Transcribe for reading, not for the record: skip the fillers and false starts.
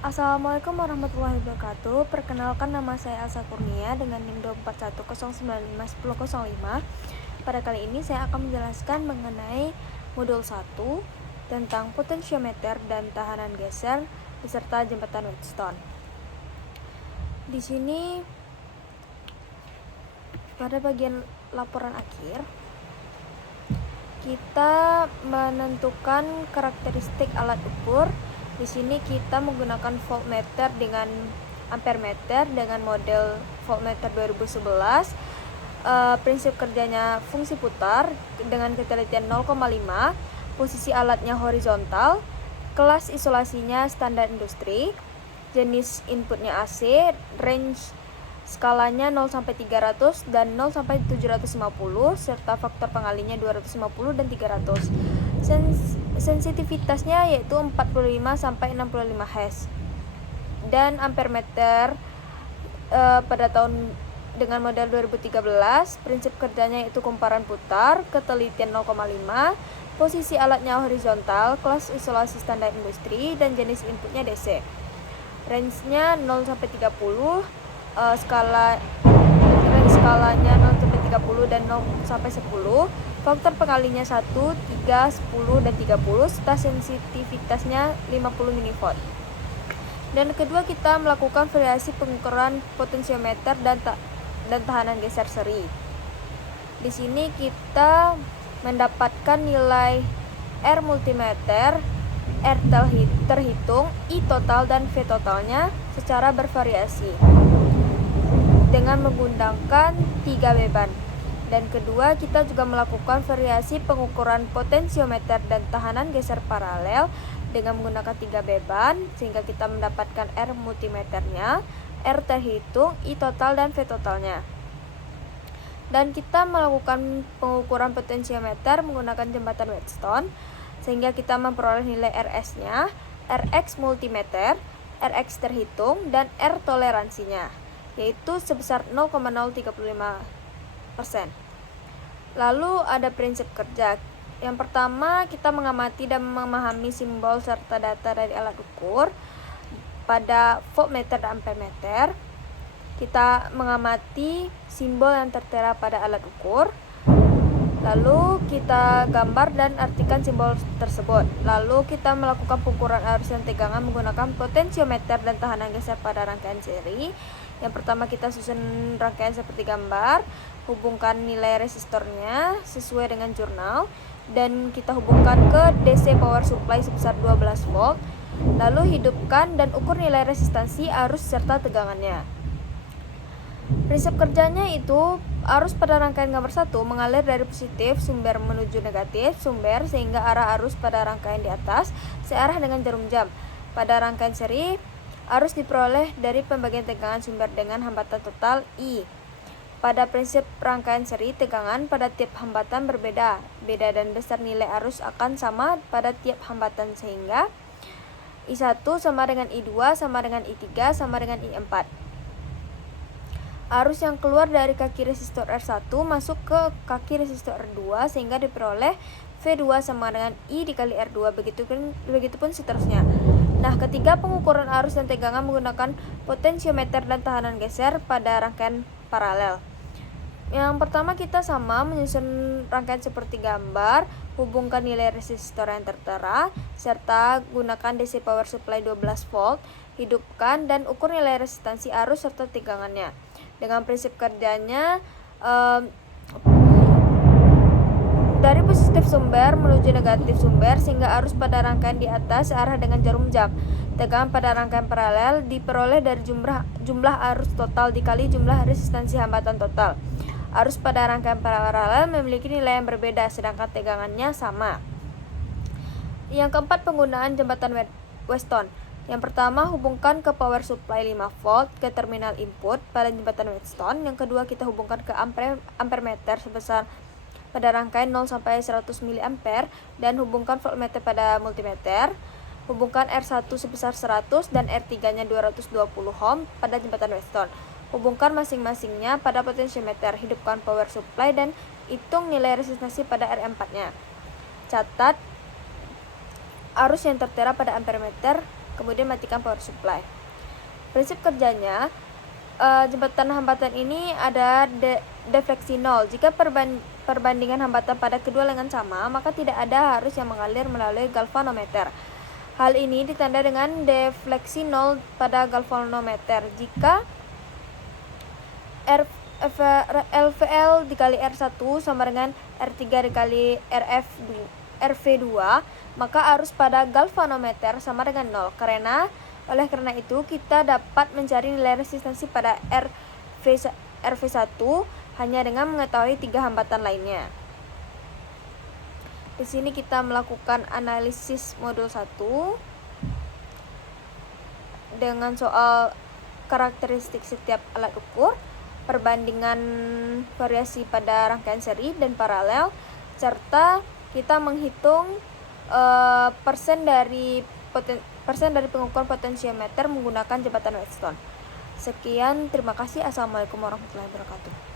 Assalamualaikum warahmatullahi wabarakatuh. Perkenalkan, nama saya Asa Kurnia dengan NIM 241095105. Pada kali ini saya akan menjelaskan mengenai modul 1 tentang potensiometer dan tahanan geser beserta jembatan Wheatstone. Di sini pada bagian laporan akhir kita menentukan karakteristik alat ukur. Di sini kita menggunakan voltmeter dengan ampermeter dengan model voltmeter 2011. Prinsip kerjanya fungsi putar dengan ketelitian 0,5, posisi alatnya horizontal, kelas isolasinya standar industri, jenis inputnya AC, range skalanya 0-300 dan 0-750 serta faktor pengalinya 250 dan 300. Sensitivitasnya yaitu 45-65 Hz. Dan ampermeter pada tahun dengan model 2013, prinsip kerjanya yaitu kumparan putar, ketelitian 0,5, posisi alatnya horizontal, kelas isolasi standar industri, dan jenis inputnya DC. Range-nya 0-30, skalanya 0-30 dan 0-10, faktor pengalinya 1, 3, 10, dan 30, serta sensitivitasnya 50 mV. Dan kedua, kita melakukan variasi pengukuran potensiometer dan tahanan geser seri. Di sini kita mendapatkan nilai R multimeter, R terhitung, I total, dan V totalnya secara bervariasi dengan menggunakan 3 beban. Dan kedua, kita juga melakukan variasi pengukuran potensiometer dan tahanan geser paralel dengan menggunakan 3 beban, sehingga kita mendapatkan R multimeternya, R terhitung, I total, dan V totalnya. Dan kita melakukan pengukuran potensiometer menggunakan jembatan Wheatstone, sehingga kita memperoleh nilai RS-nya, RX multimeter, RX terhitung, dan R toleransinya, yaitu sebesar 0,035%. Lalu ada prinsip kerja. Yang pertama, kita mengamati dan memahami simbol serta data dari alat ukur. Pada voltmeter dan ampermeter, kita mengamati simbol yang tertera pada alat ukur. Lalu kita gambar dan artikan simbol tersebut. Lalu kita melakukan pengukuran arus dan tegangan menggunakan potensiometer dan tahanan geser pada rangkaian seri. Yang pertama, kita susun rangkaian seperti gambar, hubungkan nilai resistornya sesuai dengan jurnal, dan kita hubungkan ke DC power supply sebesar 12 volt. Lalu hidupkan dan ukur nilai resistansi, arus, serta tegangannya. Prinsip kerjanya itu arus pada rangkaian gambar 1 mengalir dari positif sumber menuju negatif sumber, sehingga arah arus pada rangkaian di atas searah dengan jarum jam. Pada rangkaian seri, arus diperoleh dari pembagian tegangan sumber dengan hambatan total I. Pada prinsip rangkaian seri, tegangan pada tiap hambatan berbeda dan besar nilai arus akan sama pada tiap hambatan, sehingga I1 sama dengan I2 sama dengan I3 sama dengan I4. Arus yang keluar dari kaki resistor R1 masuk ke kaki resistor R2, sehingga diperoleh V2 sama dengan I dikali R2, begitupun seterusnya. Nah, ketiga, pengukuran arus dan tegangan menggunakan potensiometer dan tahanan geser pada rangkaian paralel. Yang pertama, kita sama menyusun rangkaian seperti gambar, hubungkan nilai resistor yang tertera, serta gunakan DC power supply 12 volt, hidupkan dan ukur nilai resistansi arus serta tegangannya. Dengan prinsip kerjanya, dari positif sumber menuju negatif sumber, sehingga arus pada rangkaian di atas searah dengan jarum jam. Tegangan pada rangkaian paralel diperoleh dari jumlah arus total dikali jumlah resistansi hambatan total. Arus pada rangkaian paralel memiliki nilai yang berbeda, sedangkan tegangannya sama. Yang keempat, penggunaan jembatan Wheatstone. Yang pertama, hubungkan ke power supply 5 volt ke terminal input pada jembatan Wheatstone. Yang kedua, kita hubungkan ke ampermeter sebesar pada rangkaian 0-100 mA dan hubungkan voltmeter pada multimeter. Hubungkan R1 sebesar 100 dan R3-nya 220 ohm pada jembatan Wheatstone. Hubungkan masing-masingnya pada potensiometer. Hidupkan power supply dan hitung nilai resistansi pada R4-nya. Catat arus yang tertera pada ampermeter kemudian matikan power supply. Prinsip kerjanya, jembatan hambatan ini ada defleksi nol. Jika perbandingan hambatan pada kedua lengan sama, maka tidak ada arus yang mengalir melalui galvanometer. Hal ini ditandai dengan defleksi nol pada galvanometer. Jika LVL dikali R1 sama dengan R3 dikali RV2, maka arus pada galvanometer sama dengan 0. Oleh karena itu, kita dapat mencari nilai resistansi pada RV1 hanya dengan mengetahui 3 hambatan lainnya. Di sini kita melakukan analisis modul 1 dengan soal karakteristik setiap alat ukur, perbandingan variasi pada rangkaian seri dan paralel, serta kita menghitung persen dari pengukuran potensiometer menggunakan jembatan Wheatstone. Sekian, terima kasih. Assalamualaikum warahmatullahi wabarakatuh.